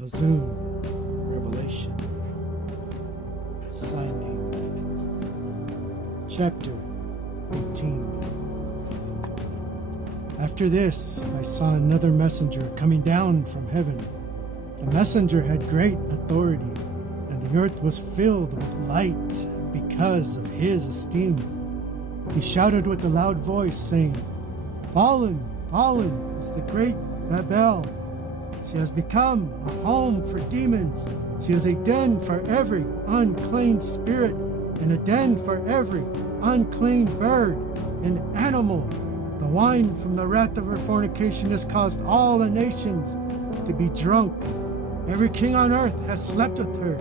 Hazun, Revelation, signing, chapter 18. After this, I saw another messenger coming down from heaven. The messenger had great authority, and the earth was filled with light because of his esteem. He shouted with a loud voice, saying, "Fallen, fallen is the great Babel. She has become a home for demons. She is a den for every unclean spirit, and a den for every unclean bird and animal. The wine from the wrath of her fornication has caused all the nations to be drunk. Every king on earth has slept with her,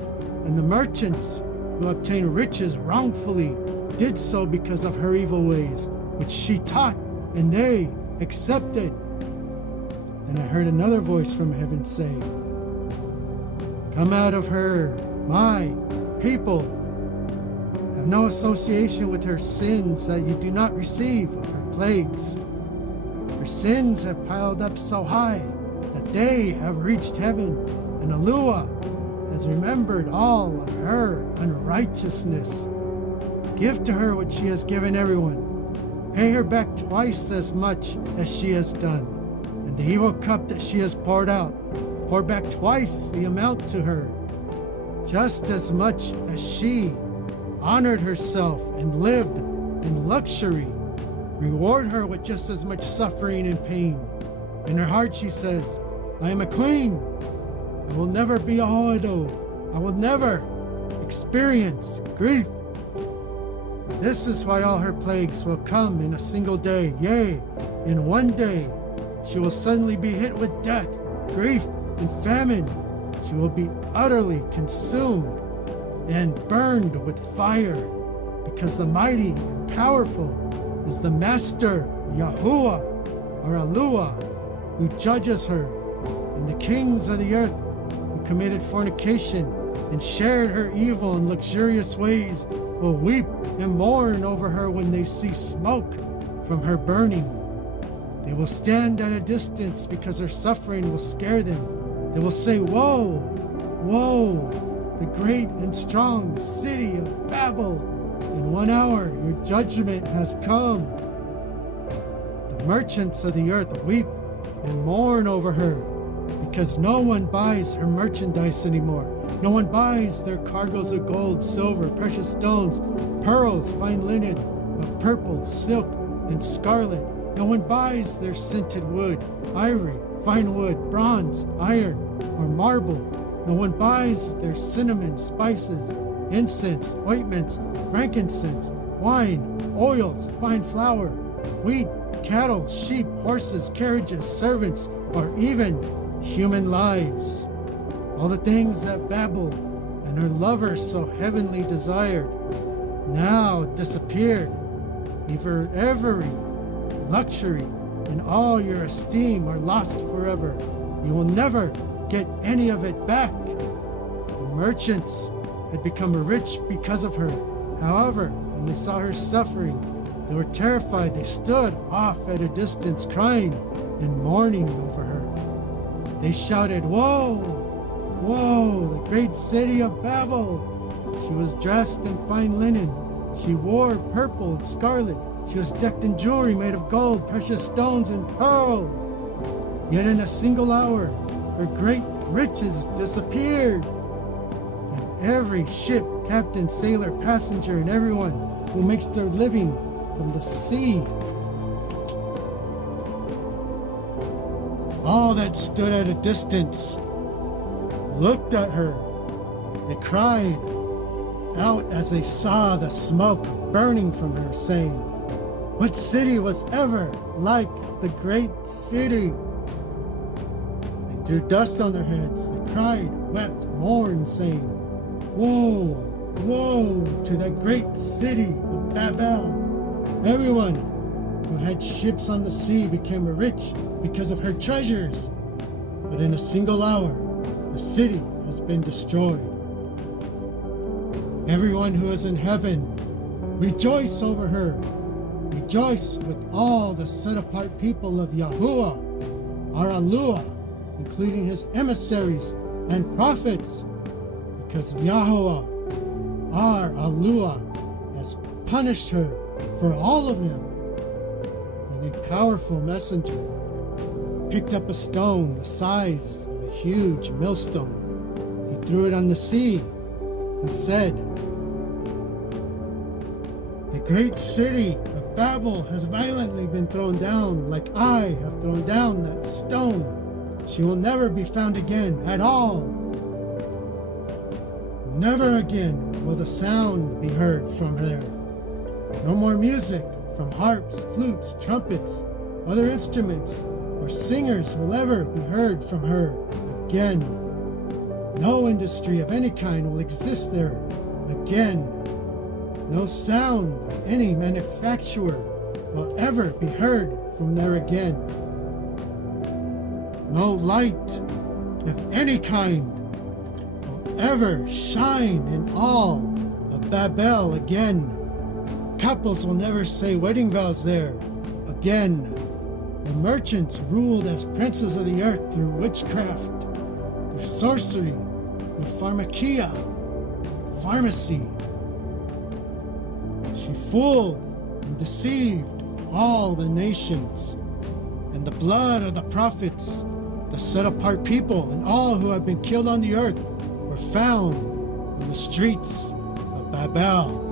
and the merchants who obtain riches wrongfully did so because of her evil ways, which she taught, and they accepted." Then I heard another voice from heaven say, "Come out of her, my people. Have no association with her sins, that you do not receive of her plagues. Her sins have piled up so high that they have reached heaven, and Alua has remembered all of her unrighteousness. Give to her what she has given everyone. Pay her back twice as much as she has done. And the evil cup that she has poured out, pour back twice the amount to her. Just as much as she honored herself and lived in luxury, reward her with just as much suffering and pain. In her heart she says, 'I am a queen. I will never be a hoido. I will never experience grief.' This is why all her plagues will come in a single day. Yea, in one day she will suddenly be hit with death, grief, and famine. She will be utterly consumed and burned with fire, because the mighty and powerful is the Master Yahuwah, or Alua, who judges her, and the kings of the earth who committed fornication and shared her evil and luxurious ways will weep and mourn over her when they see smoke from her burning. They will stand at a distance because her suffering will scare them. They will say, 'Woe, woe, the great and strong city of Babel. In 1 hour your judgment has come.' The merchants of the earth weep and mourn over her, because no one buys her merchandise anymore. No one buys their cargoes of gold, silver, precious stones, pearls, fine linen, of purple, silk, and scarlet. No one buys their scented wood, ivory, fine wood, bronze, iron, or marble. No one buys their cinnamon, spices, incense, ointments, frankincense, wine, oils, fine flour, wheat, cattle, sheep, horses, carriages, servants, or even human lives. All the things that Babel and her lovers so heavenly desired now disappeared. Every luxury and all your esteem are lost forever. You will never get any of it back." The merchants had become rich because of her. However, when they saw her suffering, they were terrified. They stood off at a distance, crying and mourning over her. They shouted, "Woe! Woe, the great city of Babel! She was dressed in fine linen. She wore purple and scarlet. She was decked in jewelry made of gold, precious stones, and pearls. Yet in a single hour, her great riches disappeared. And every ship, captain, sailor, passenger, and everyone who makes their living from the sea, all that stood at a distance, looked at her. They cried out as they saw the smoke burning from her, saying, 'What city was ever like the great city?' They threw dust on their heads. They cried, wept, mourned, saying, 'Woe, woe to that great city of Babel! Everyone who had ships on the sea became rich because of her treasures. But in a single hour, the city has been destroyed. Everyone who is in heaven, rejoice over her. Rejoice with all the set-apart people of Yahuwah, our Alua, including his emissaries and prophets, because Yahweh, our Alua, has punished her for all of them. And a powerful messenger picked up a stone the size of a huge millstone. He threw it on the sea. He said, "The great city of Babel has violently been thrown down, like I have thrown down that stone. She will never be found again at all. Never again will the sound be heard from her. No more music from harps, flutes, trumpets, other instruments, or singers will ever be heard from her again. No industry of any kind will exist there again. No sound of any manufacturer will ever be heard from there again. No light of any kind will ever shine in all of Babel again. Couples will never say wedding vows there again. The merchants ruled as princes of the earth through witchcraft, through sorcery, through pharmakia, pharmacy. She fooled and deceived all the nations, and the blood of the prophets, the set-apart people, and all who have been killed on the earth were found on the streets of Babel.